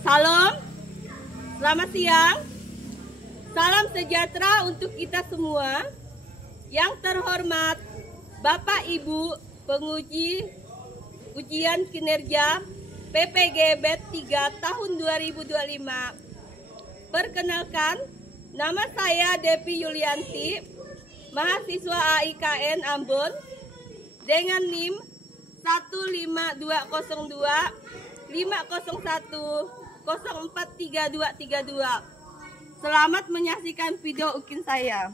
Salam, selamat siang, salam sejahtera untuk kita semua. Yang terhormat Bapak Ibu penguji ujian kinerja PPG BET 3 tahun 2025. Perkenalkan, nama saya Devi Yulianti, mahasiswa AIKN Ambon dengan NIM 15202 501 043232. Selamat menyaksikan video ukin saya.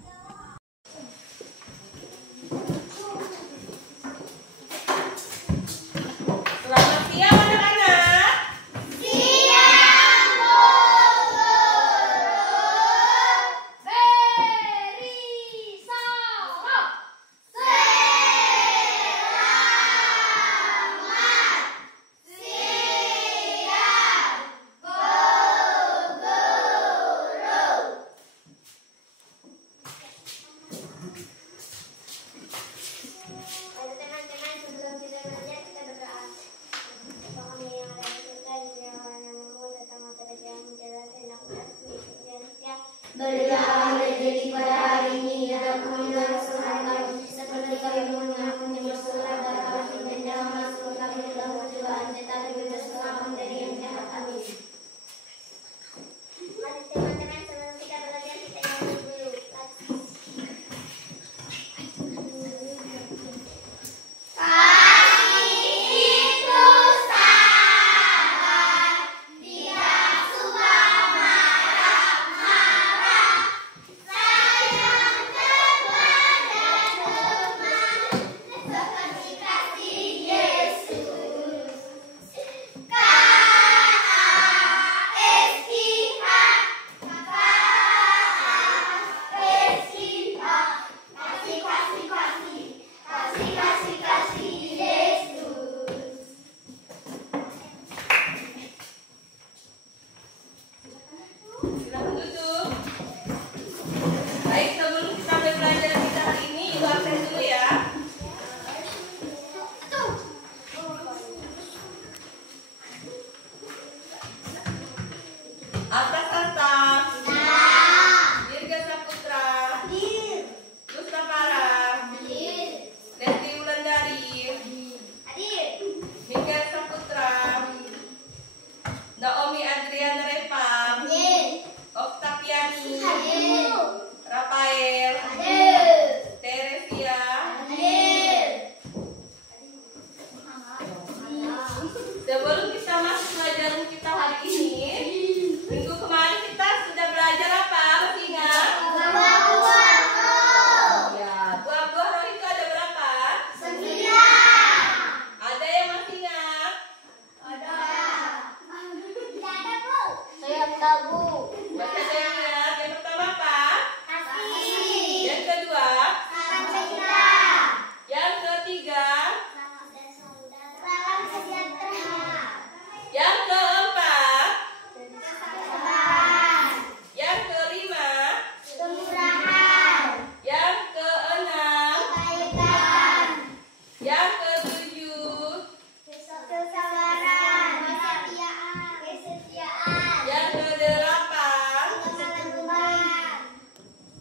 Selamat siang anak-anak. Siang guru. Beri sahab. Selamat siang guru. Teman-teman, sebelum kita belajar kita berdoa. Kami yang ada di surga, dimuliakan namamu, datanglah kerajaan menjelaskan aku dan setia. Berilah rezeki pada hari ini dan ampunilah kesalahan kami seperti kami mengampuni kesalahan kami, dan jangan masuk kami dalam pencobaan, tetapi bebaskanlah kami dari yang jahat. Amin. Mari teman-teman, sebelum kita belajar kita nyanyi dulu. Silakan duduk. Baik, sebelum kita belajar kita hari ini, ibu absen dulu ya. Atas Santa, Dirga Saputra, Gustapara, Desti Wulandari, Mika Saputra, Naomi Adriana Repa, Oktaviani, Rafael, Teresia, sebelum kita masuk pelajaran kita hari ini, minggu kemarin kita sudah belajar apa? Masih ingat? Ya, buah-buah roh itu ada berapa? 9. Ada yang masih ingat? Saya tahu. Masih ada yang ingat? Yang pertama apa? Kasih. Yang kedua? Salam cinta. Yang ketiga? Salam sejahtera. Yang keempat? Kesabaran. Yang kelima? Kemurahan. Yang keenam? Kebaikan. Yang ketujuh? Kesabaran. Kesetiaan. Yang kedelapan? Kemaluan.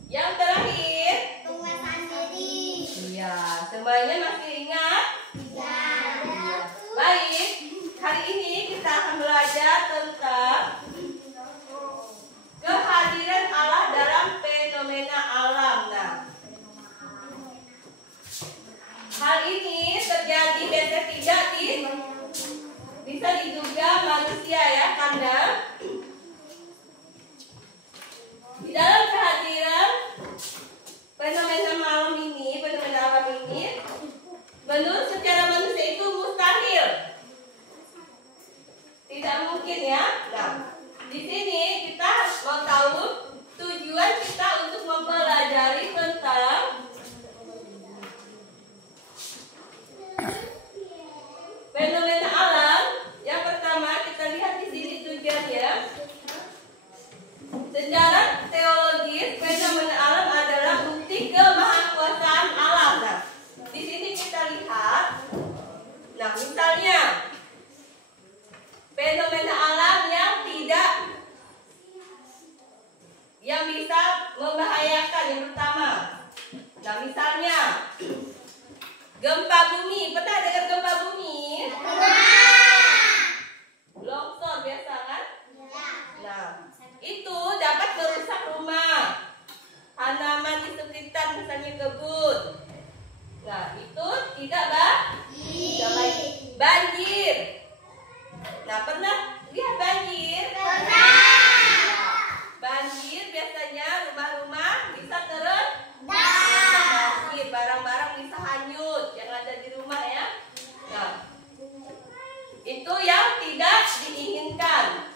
Yang terakhir? Penguasaan diri. Iya, semuanya masih ingat? Ya. Baik, hari ini kita akan belajar tentang kehadiran Allah dalam fenomena alam. Nah, hal ini terjadi biasa tidak bisa diduga manusia ya, karena di dalam kehadiran fenomena alam ini, menurut secara manusia itu mustahil, tidak mungkin ya. Nah, di sini kita mau tahu tujuan kita untuk mempelajari tentang fenomena alam. Yang pertama kita lihat di sini tujuannya. Secara teologis, fenomena alam adalah bukti kemahakuasaan Allah. Nah, di sini kita lihat. Nah, misalnya fenomena alam yang tidak Pernah dengar gempa bumi? Longsor biasa kan? Nah, itu dapat merusak rumah, tanaman di sekitar, misalnya kebun. Nah, itu tidak baik. Banjir. Nah, pernah lihat banjir? Banjir biasanya rumah-rumah bisa terendam. Banjir, barang-barang bisa hanyut yang ada di rumah ya. Nah, itu yang tidak diinginkan,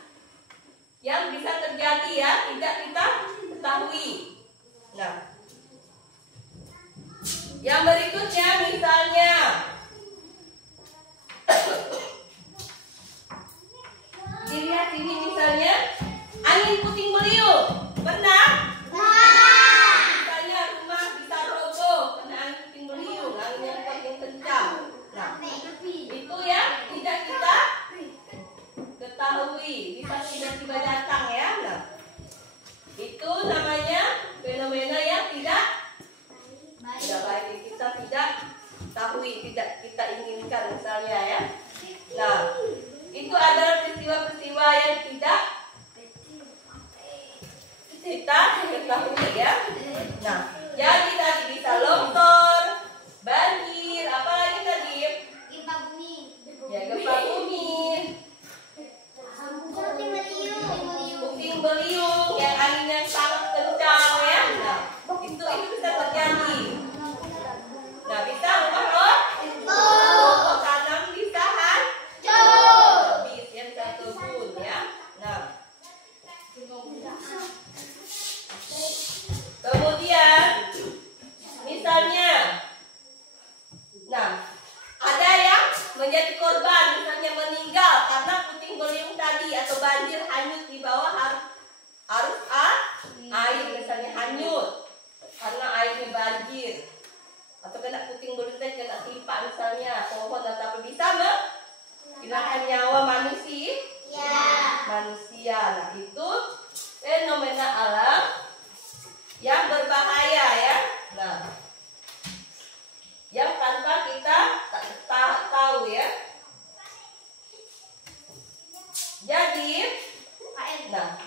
yang bisa terjadi ya, tidak kita ketahui. Nah, yang berikutnya misalnya dilihat ini misalnya angin puting beliung. Pernah? Misalnya rumah bisa roboh karena angin puting beliung, angin yang paling kencang. Nah, itu ya tidak kita ketahui, bisa tiba-tiba datang ya. Nah, itu namanya fenomena yang tidak baik, kita tidak ketahui, tidak kita inginkan misalnya ya. Nah, itu adalah peristiwa-peristiwa yang tidak kita ketahui ya. Nah, jadi tadi bisa longsor, banjir, apalagi tadi? Ya, gempa bumi, puting beliung, yang anginnya sangat kencang ya. Nah, itu bisa terjadi. Nah, bisa rumah roboh, tanam bisa hancur, bisa kebun ya. Nah, kemudian misalnya, nah ada yang menjadi korban, misalnya meninggal karena puting beliung tadi atau banjir, hanyut di bawah arus air, misalnya hanyut karena airnya banjir, atau kena puting beliung tadi, kena timpa misalnya pohon atau apa, bisa menghilangkan nyawa manusia. Nah, itu fenomena alam yang berbahaya ya. Nah, yang tanpa kita tahu ya. Jadi, nah,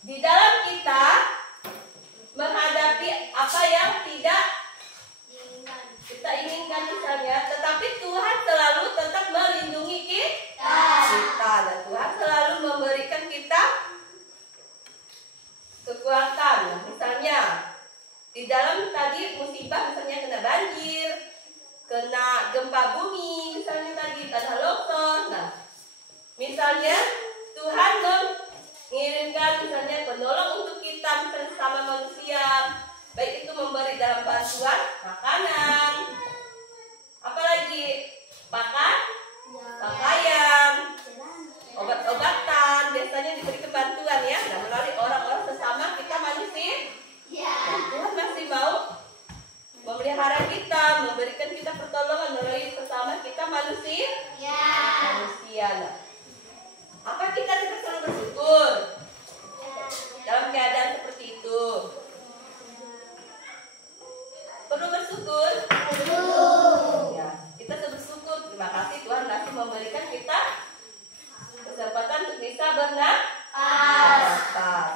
di dalam kita menghadapi apa yang tidak kita inginkan misalnya, tetapi Tuhan selalu tetap melindungi kita. Dan Tuhan selalu memberikan kita kekuatan. Misalnya di dalam tadi musibah, misalnya kena banjir, kena gempa bumi, misalnya tadi tanah longsor. Nah, misalnya Tuhan mengirimkan misalnya penolong untuk kita, misalnya sama manusia, baik itu memberi dalam bantuan makanan, apalagi pakaian, obat-obatan, biasanya diberi bantuan ya. Nah, melalui orang-orang sesama kita manusia. Nah, Tuhan masih mau memelihara kita, memberikan kita pertolongan melalui sesama kita manusia. Nah, apa kita tidak selalu bersyukur dalam keadaan seperti itu? Perlu bersyukur. Ya, kita bersyukur. Terima kasih Tuhan masih memberikan kita kesempatan untuk bisa bernafas.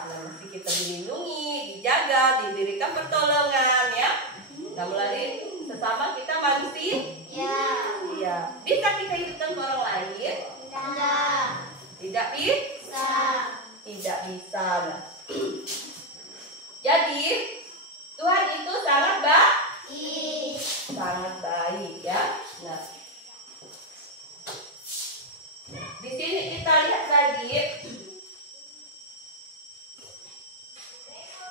Mesti kita dilindungi, dijaga, diberikan pertolongan ya. Nah, melalui sesama kita manusia. Iya. Bisa kita hidupkan ke orang lain? Tidak bisa. Tidak bisa. Nah, jadi Tuhan itu sangat baik ya. Nah, di sini kita lihat lagi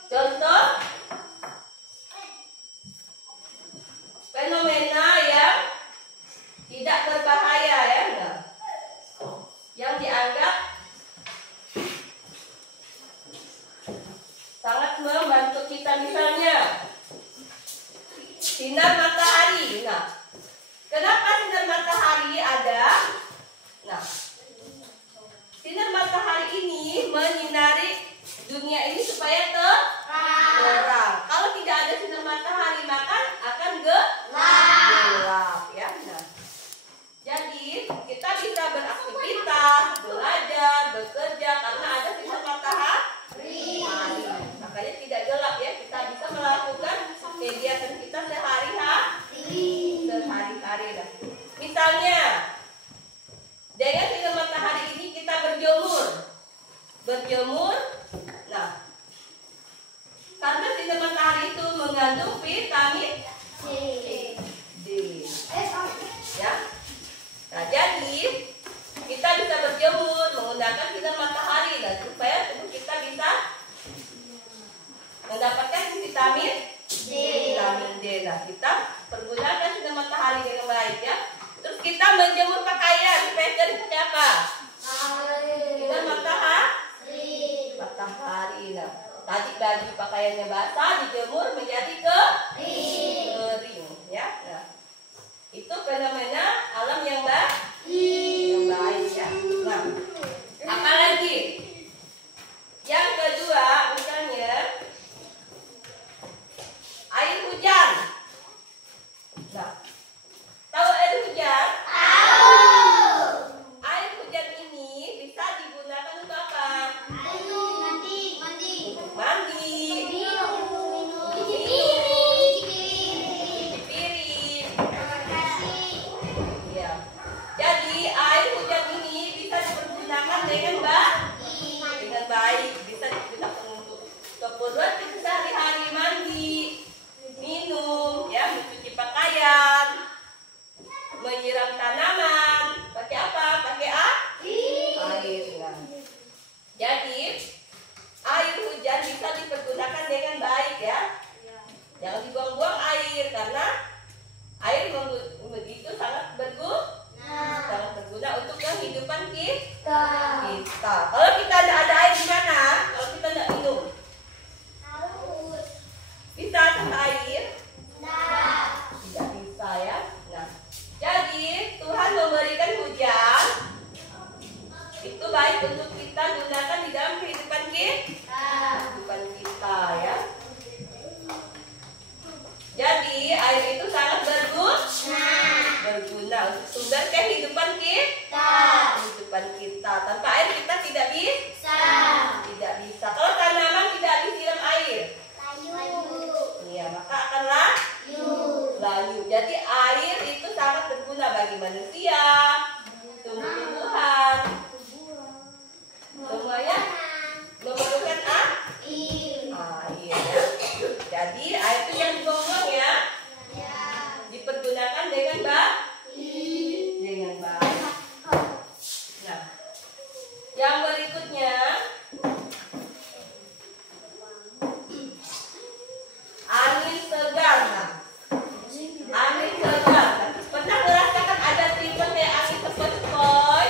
contoh fenomena yang tidak berbahaya ya. Nah, yang dianggap sangat membantu kita, misalnya sinar matahari. Nah, kenapa sinar matahari ada? Nah, sinar matahari ini menyinari dunia ini supaya terang. Kalau tidak ada sinar matahari, maka akan gelap. berjemur menggunakan sinar matahari dan supaya tubuh kita bisa mendapatkan vitamin D. Vitamin D. Nah, kita pergunakan sinar matahari dengan baik ya. Terus kita menjemur pakaian supaya kering pakai apa? Sinar matahari. Nah, tadi baju pakaiannya basah dijemur menjadi kering ya. Nah, itu fenomena alam yang baik ya. Nah, apalagi yang kedua misalnya air hujan. Nah, tahu air hujan? Tahu. Air hujan ini bisa digunakan untuk apa? Mandi. Untuk mandi, Minum. cuci piring. Ya. Jadi air hujan ini bisa dipergunakan dengan baik, bisa digunakan untuk keperluan kita sehari-hari, mandi, minum, ya, mencuci pakaian, menyiram tanaman. Pakai apa? Pakai air. Nah, jadi air hujan bisa dipergunakan dengan baik ya. Jangan dibuang-buang air karena air itu sangat berguna untuk kehidupan kita. Kalau kita ada air di mana? Kalau kita tidak minum, bisa tanpa air? Tidak bisa ya. Nah, jadi Tuhan memberikan hujan itu baik untuk kita gunakan di dalam kehidupan kita ya. Jadi air itu sangat berguna untuk sumber kehidupan kita. Tanpa air kita tidak bisa. Kalau tanaman tidak disiram air, ya maka akan layu. Jadi air itu sangat berguna bagi manusia, tumbuh-tumbuhan, semuanya memerlukan air ya. Jadi air itu yang dibuang ya, dipergunakan dengan baik. Nah, yang berikutnya angin segar. Nah, angin segar. Nah, pernah merasakan ada tipe kayak angin sepoi-sepoi?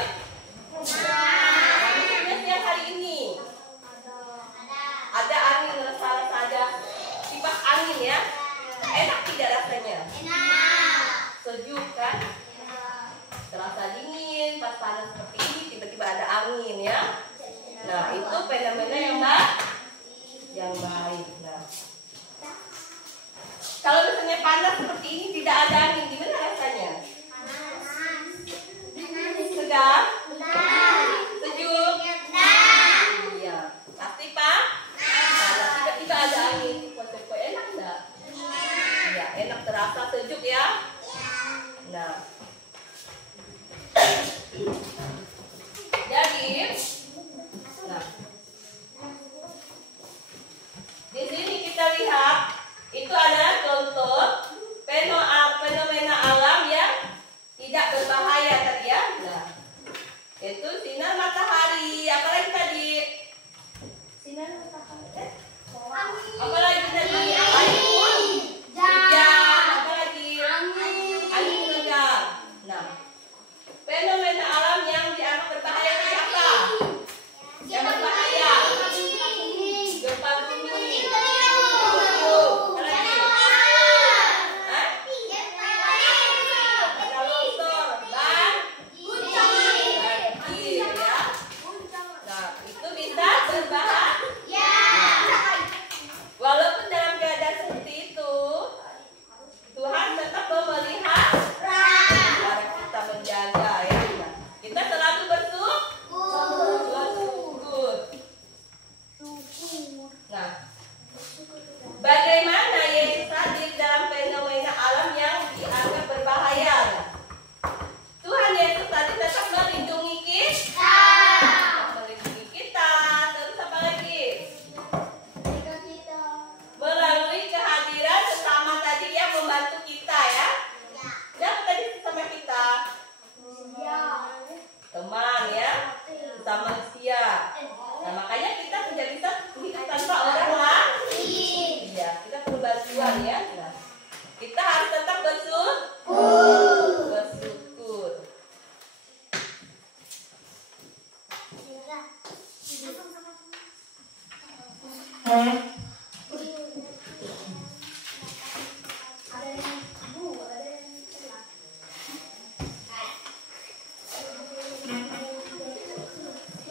Maksudnya siang hari ini ada angin rasa-rasa ada kipas angin ya. Enak tidak rasanya? Sejuk kan? Terasa dingin, pas panas seperti ini tiba-tiba ada angin ya. Nah, itu fenomena yang baik. Nah, kalau misalnya panas seperti ini tidak ada angin, gimana rasanya? Segar? Sejuk? Iya, pasti Pak. Kalau tiba-tiba ada angin, sepoi-sepoi enak enggak? Iya, enak, terasa sejuk ya. Nah, jadi, nah, di sini kita lihat itu adalah contoh fenomena alam yang tidak berbahaya tadi ya. Nah, itu sinar matahari. Apalagi tadi? Apalagi tadi? Air hujan. Apalagi? Angin segar. Nah, fenomena alam yang dianggap berbahaya tadi apa? Yang berbahaya? Gempa bumi. Apalagi? Hah? Ada longsor, banjir ya. Nah, itu bisa berbahaya. bersama manusia. Nah, makanya kita tidak bisa hidup tanpa orang lain. Iya, kita perlu bantuan ya. Nah, kita harus tetap bersyukur.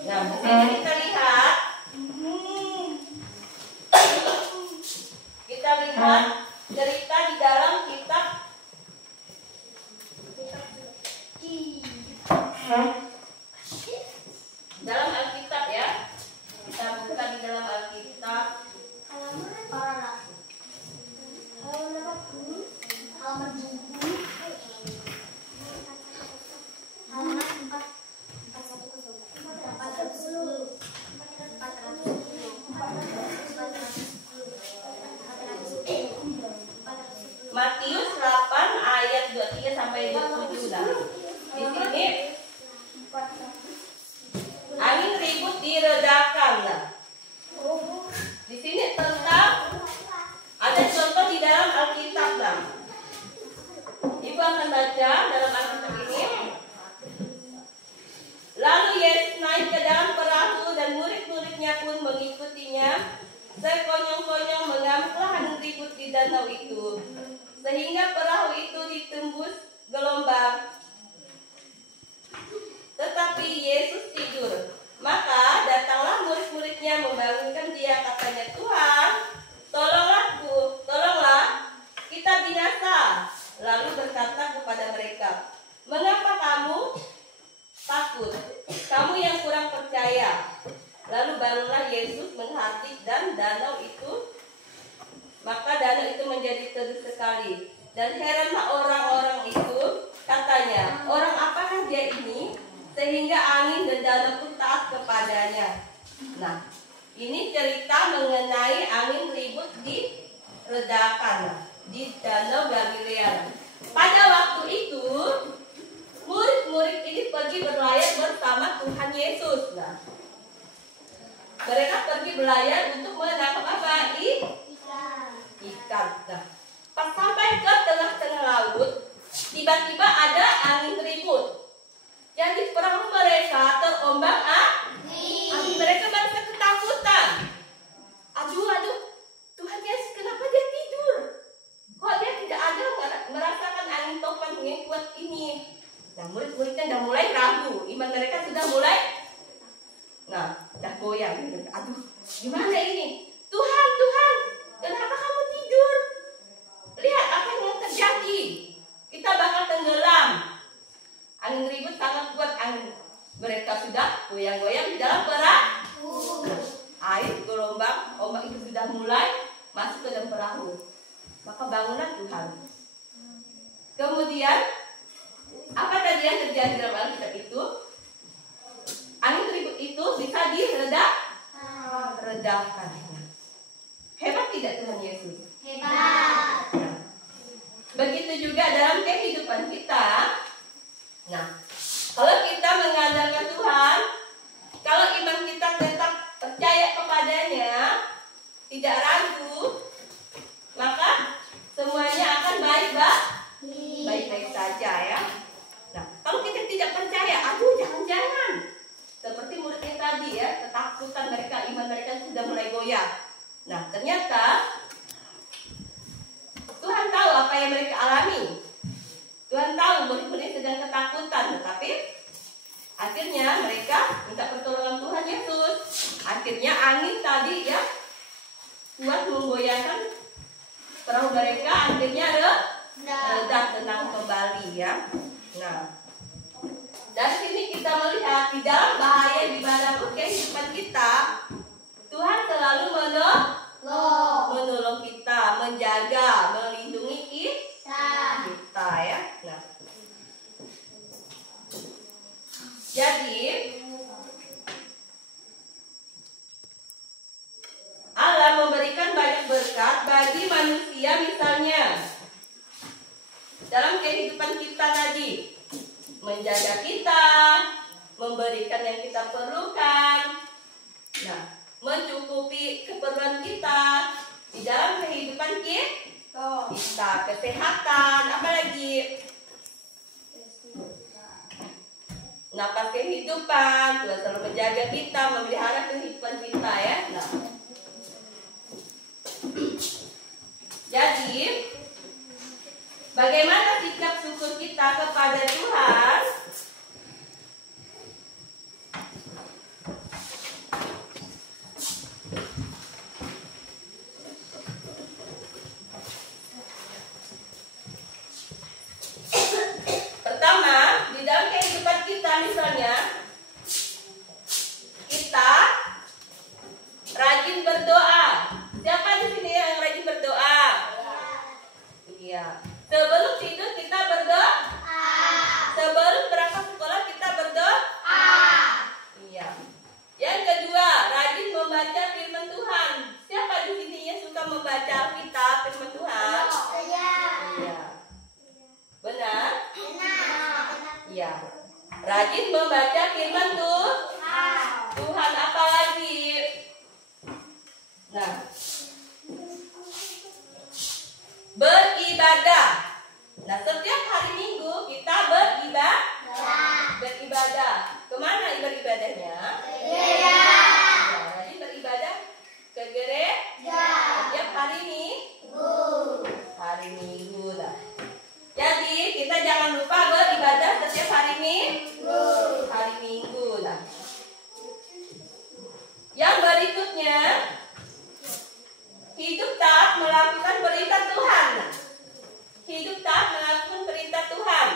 Nah, ini kita lihat cerita di dalam kitab Alkitab ya. Kita buka di dalam Alkitab. Matius 8 ayat 23 sampai 27. Nah, di sini angin ribut diredakan. Nah, di sini tentang ada contoh di dalam Alkitab. Nah, Ibu akan baca dalam Alkitab ini. Lalu Yesus naik ke dalam perahu dan murid-muridnya pun mengikutinya. Sekonyong-konyong mengamuklah angin ribut di danau itu, sehingga perahu itu ditembus gelombang. Tetapi Yesus tidur. Maka datanglah murid-muridnya membangunkan dia, katanya, Tuhan, tolonglah, kita binasa. Lalu berkata kepada mereka, mengapa kamu takut? Kamu yang kurang percaya. Lalu bangunlah Yesus menghardik dan danau itu. Maka danau itu menjadi teduh sekali. Dan heranlah orang-orang itu, katanya, orang apakah dia ini, sehingga angin dan danau pun taat kepadanya. Nah, ini cerita mengenai angin ribut diredakan di danau Galilea. Pada waktu itu, murid-murid ini pergi berlayar bersama Tuhan Yesus. Nah, mereka pergi berlayar untuk menangkap apa? Ikan. Nah, pas sampai ke tengah-tengah laut, tiba-tiba ada angin ribut. Jadi perahu mereka terombang ambing. Mereka merasa ketakutan. Aduh, Tuhan Yesus, kenapa dia tidur? Kok dia tidak ada merasakan angin topan yang kuat ini? Nah, murid-muridnya sudah mulai ragu. Iman mereka sudah mulai dah goyang. Aduh, gimana ini? Tuhan, kenapa kamu tidur? Lihat apa yang terjadi. Kita bakal tenggelam. Angin ribut sangat kuat. Mereka sudah goyang-goyang di dalam perahu. Air, gelombang, ombak itu sudah mulai masuk ke dalam perahu. Maka bangunlah Tuhan. Kemudian, apa tadi yang terjadi dalam Alkitab itu? Angin ribut itu bisa diredakan. Hebat tidak Tuhan Yesus? Hebat. Nah, begitu juga dalam kehidupan kita. Nah, kalau kita mengandalkan Tuhan, kalau iman kita tetap percaya kepadanya, tidak ragu, maka semuanya akan baik-baik saja ya. Nah, kalau kita tidak percaya, jangan-jangan seperti muridnya tadi ya, ketakutan mereka, iman mereka sudah mulai goyah. Nah, ternyata Tuhan tahu apa yang mereka alami. Tuhan tahu murid-murid sedang ketakutan, tetapi akhirnya mereka minta pertolongan Tuhan Yesus. Akhirnya angin tadi ya kuat menggoyahkan perahu mereka, akhirnya reda, tenang kembali ya. Nah, dari sini kita melihat di dalam bahaya di mana pun kehidupan kita, Tuhan selalu menolong kita, menjaga, melindungi kita ya. Nah, jadi Allah memberikan banyak berkat bagi manusia, misalnya dalam kehidupan kita tadi, menjaga kita, memberikan yang kita kita perlukan. Nah, mencukupi keperluan kita di dalam kehidupan kita, kesehatan, apalagi napas kehidupan. Tuhan selalu menjaga kita, memelihara kehidupan kita ya. Nah, jadi bagaimana sikap syukur kita kepada Tuhan? Pertama, di dalam kehidupan kita misalnya kita rajin berdoa. Siapa di sini yang rajin berdoa? Iya. Sebelum tidur kita berdoa. Sebelum berangkat sekolah kita berdoa. Iya. Yang kedua, rajin membaca firman Tuhan. Siapa di sini yang suka membaca Alkitab, firman Tuhan? Iya. Benar? Iya. Rajin membaca firman Tuhan, apa lagi? Nah, beribadah. Nah, setiap hari Minggu kita beribadah. Kemana beribadahnya? Ya, rajin beribadah ke gereja. Setiap hari Minggu lah. Jadi kita jangan lupa beribadah setiap hari Minggu lah. Yang berikutnya, hidup taat melakukan perintah Tuhan. Hidup taat melakukan perintah Tuhan.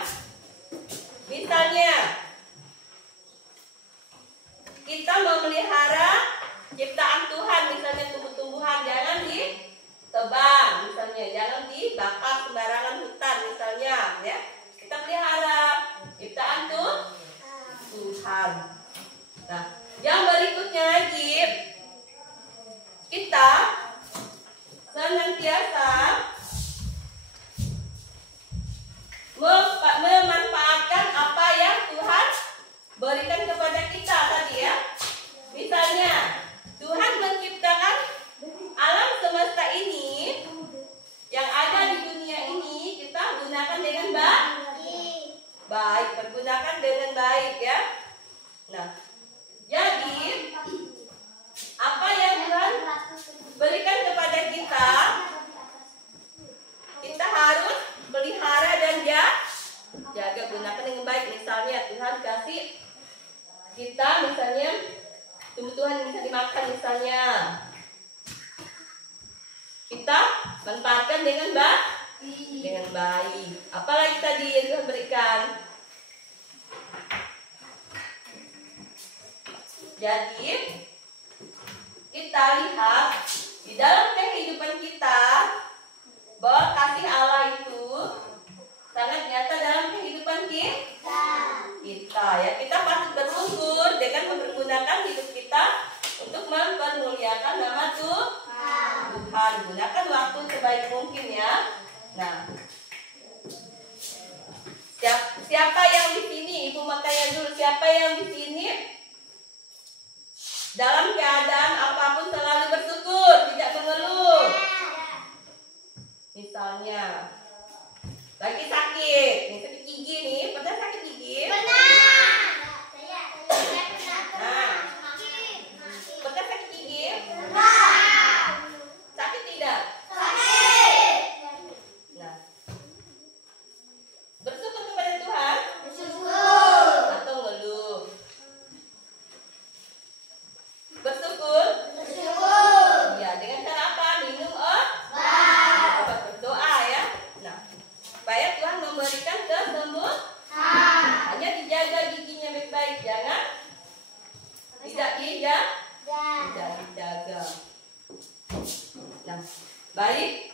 Misalnya, kita memelihara ciptaan Tuhan, misalnya tumbuh-tumbuhan jangan ditebang, misalnya jangan dibakar sembarangan hutan, misalnya, ya. Kita pelihara ciptaan Tuhan. Nah, yang berikutnya lagi, kita senantiasa memanfaatkan apa yang Tuhan berikan kepada kita tadi ya. Misalnya, Tuhan menciptakan alam semesta ini yang ada di dunia ini, kita gunakan dengan baik, pergunakan dengan baik ya. Nah, jadi apa yang Tuhan berikan kepada kita, kita harus pelihara dan jaga, gunakan dengan baik. Misalnya Tuhan kasih kita misalnya tumbuh-tumbuhan yang bisa dimakan, misalnya kita manfaatkan dengan baik. Apalagi tadi yang Tuhan berikan. Jadi kita lihat di dalam kehidupan kita bahwa kasih Allah itu sangat nyata dalam kehidupan kita ya. Kita patut bersyukur dengan mempergunakan hidup kita untuk mempermuliakan nama Tuhan. Gunakan waktu sebaik mungkin ya. Nah, siapa yang di sini, Ibu mau tanya dulu, siapa yang di sini dalam keadaan apapun selalu bersyukur, tidak mengeluh? Misalnya lagi sakit, nih sakit gigi nih, pernah sakit gigi? Pernah. Nah, pernah sakit gigi? Sakit tidak? Nah, bersyukur kepada Tuhan atau ngeluh? Bersyukur? Ya, dengan cara apa? Minum obat, berdoa ya. Nah, supaya Tuhan memberikan kesembuhan. Hanya dijaga giginya baik-baik, jangan tidak dijaga. Nah, baik.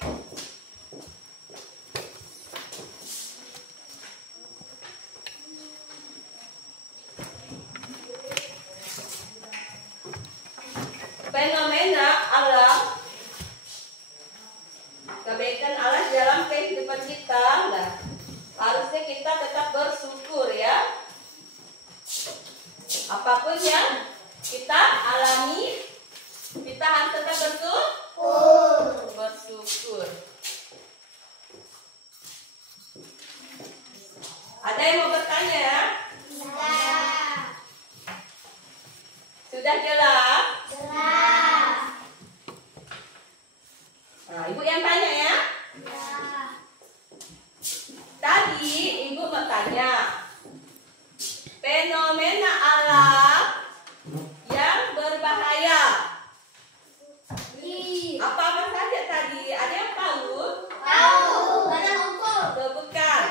Fenomena alam, kebaikan Allah dalam kehidupan kita, nah, harusnya kita tetap bersyukur ya. Apapun yang kita alami, kita harus tetap bersyukur. Ada yang mau bertanya? Sudah jelas? Nah, ibu yang tanya ya. Tadi ibu bertanya, fenomena alam yang berbahaya. Apa saja tadi? Ada yang tahu? Sebutkan.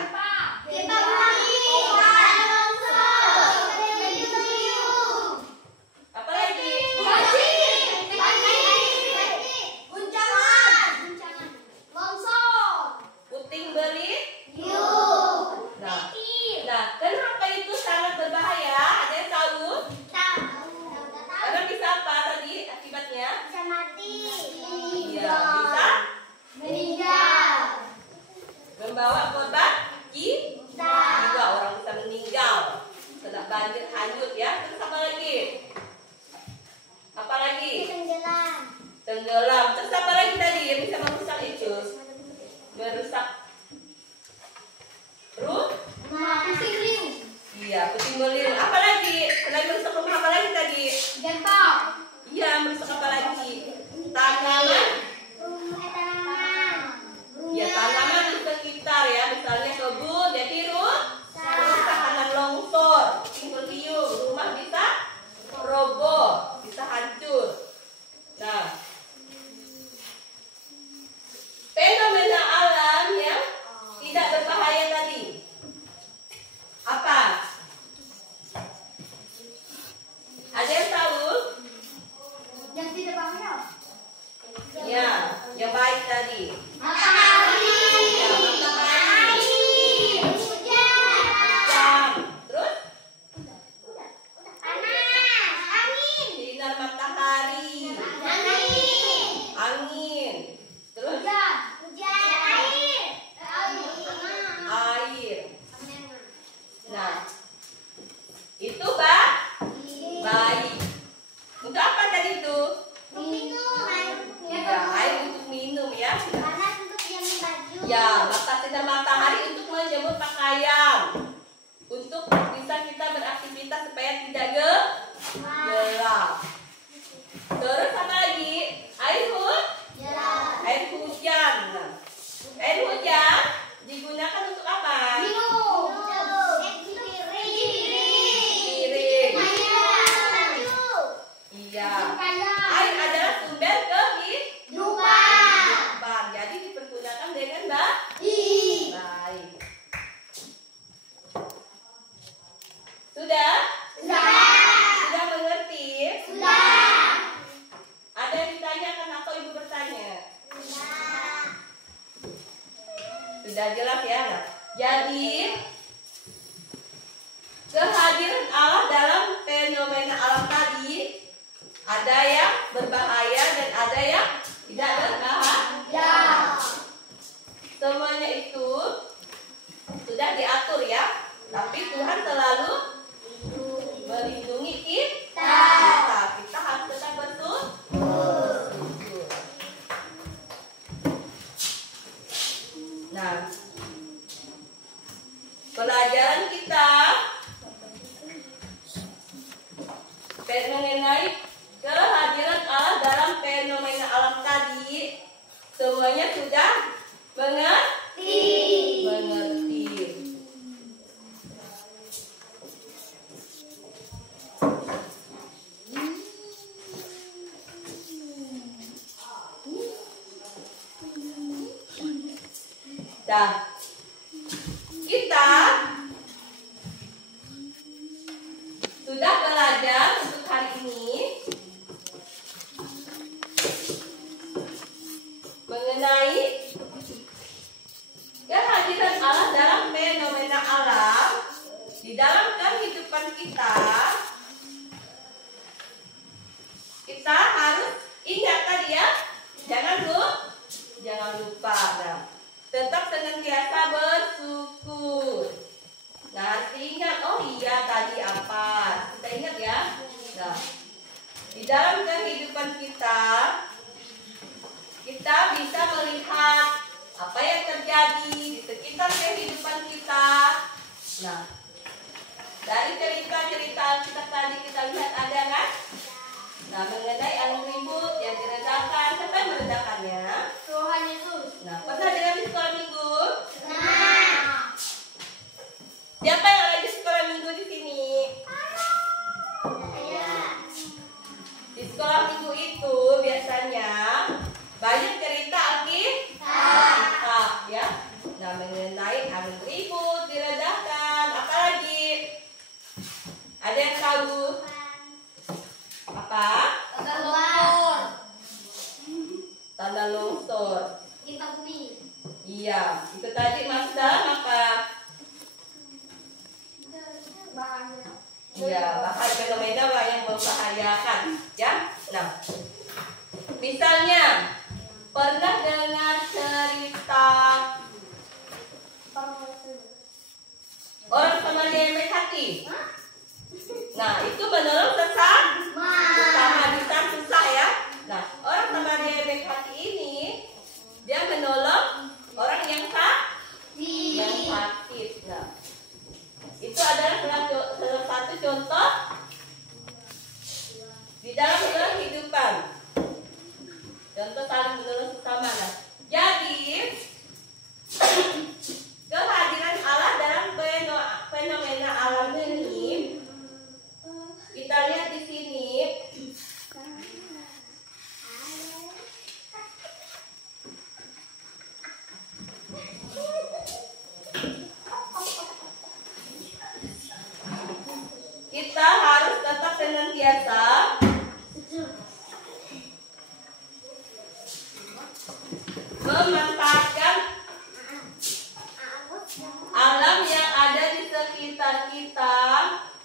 Apa lagi? Puting beliung. Nah, kenapa itu sangat berbahaya? Ada yang tahu? Karena bisa apa tadi akibatnya? Iya, bisa membawa korban jiwa, orang bisa meninggal, kena banjir hanyut ya. Terus apa lagi? Apa lagi? Tenggelam. Terus apa lagi tadi yang bisa merusak itu? Merusak iya, puting beliung. Apa lagi? Selain merusak rumah, apa lagi tadi? Iya, merusak apa lagi? Tanaman. Ya, tanaman di sekitar ya, misalnya kebun, jadi rusak karena longsor, puting beliung, rumah bisa roboh, bisa hancur. Nah, fenomena alam yang tidak berbahaya tadi apa? Ada yang tahu? Yang tidak bahaya. Ya, yang baik tadi. Matahari. Ya, matahari. Hujan. Terus? Panas. Angin. Sinar matahari. Angin. Terus? Hujan. Air. Air. Nah, itu baik. Untuk apa tadi itu? Ya, air untuk minum ya. Panas untuk jamin baju. Ya, sinar matahari untuk menjemur pakaian. Untuk bisa kita beraktivitas supaya tidak gelap. Terus apa lagi? Air hujan. Nah, air hujan digunakan untuk apa? Piring. Iya. Air adalah sumber kehidupan. Jadi dipergunakan dengan baik. Sudah? Sudah mengerti? Ada yang ditanyakan atau ibu bertanya? Sudah jelas ya? Nah, jadi kehadiran Allah dalam fenomena alam tadi ada yang berbahaya dan ada yang tidak berbahaya. Semuanya itu sudah diatur ya. Tapi Tuhan selalu melindungi kita. Kita harus tetap bersyukur. Nah, pelajaran kita mengenai kehadiran Allah dalam fenomena alam tadi semuanya sudah mengerti. Nah, kita sudah belajar untuk hari ini mengenai kehadiran Allah dalam fenomena alam di dalam kehidupan kita. Kita harus ingat tadi ya, jangan lupa. Nah, tetap senantiasa bersyukur. Nah, harus ingat, oh iya tadi apa? Kita ingat ya. Di dalam kehidupan kita, kita bisa melihat apa yang terjadi di sekitar kehidupan kita. Nah, dari cerita-cerita kita tadi kita lihat ada kan? Nah, mengenai alam ribut yang diredakan, siapa yang meredakannya? Tuhan Yesus. Nah, pernah dengar di sekolah minggu? Nah. Siapa yang ada di sekolah minggu di sini? Di sekolah minggu itu biasanya banyak cerita Alkitab ya. Nah, mengenai alam ribut diredakan, apalagi? Ada yang tahu? Apa? Tanah longsor. Kita bumi. Iya, itu tadi masuk dalam apa? Bahaya. Iya, bahaya fenomena yang membahayakan, ya. Nah, misalnya pernah dengar cerita orang Samaria yang baik hati? Nah, itu menolong sesama di saat susah ya. Nah, orang Samaria yang baik hati ini dia menolong orang yang sakit. Nah, itu adalah salah satu contoh di dalam kehidupan. Contoh saling menolong sesama. Nah, jadi kehadiran Allah dalam fenomena alam ini kita lihat di sini. Kita harus tetap senantiasa memanfaatkan alam yang ada di sekitar kita.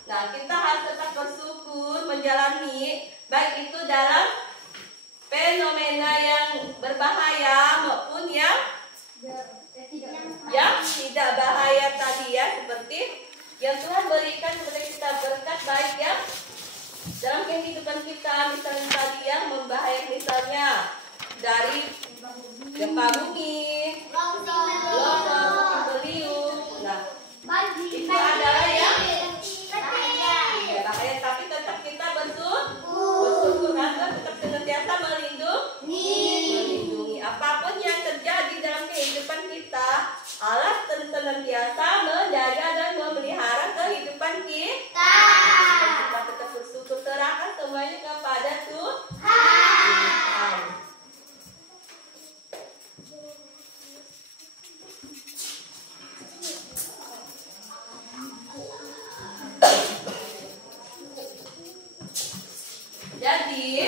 Nah, kita harus tetap bersyukur menjalani baik itu dalam fenomena yang berbahaya maupun yang tidak bahaya tadi ya, seperti yang Tuhan berikan kepada kita berkat baik ya dalam kehidupan kita. Misalnya tadi yang membahayakan, misalnya dari gempa bumi, longsor, beliung. Nah, itu adalah yang bahaya, tapi tetap kita bersyukur agar tetap senantiasa melindungi. Apapun yang terjadi dalam kehidupan kita, Allah senantiasa menjaga dan memelihara kehidupan kita. Kita tetap bersyukur, serahkan semuanya kepada Tuhan. Jadi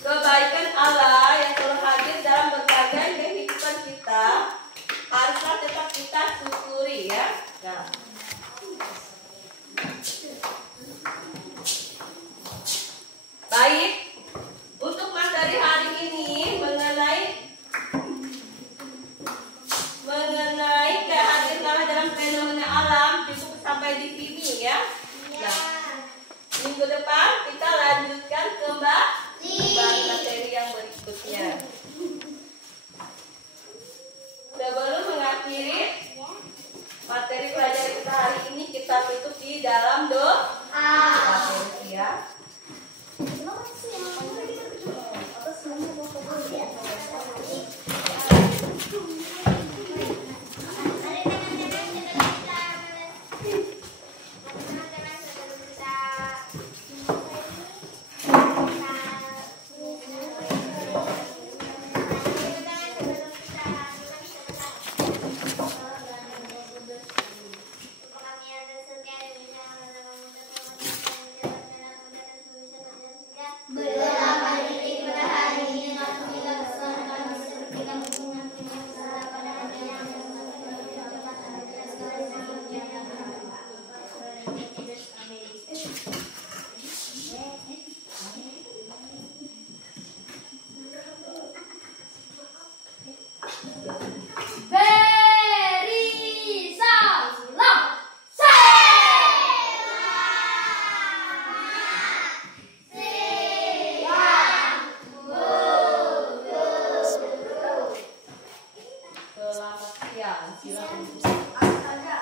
kebaikan Allah yang telah hadir dalam berbagai kehidupan kita haruslah tetap kita syukuri ya. Nah, baik, untuk materi hari ini mengenai kehadiran Allah dalam fenomena alam cukup sampai di sini ya. Nah, minggu depan kita lanjutkan kembali materi yang berikutnya. Sebelum mengakhiri materi pelajaran kita hari ini, kita tutup di dalam doa ya. Ya, silakan. Ada.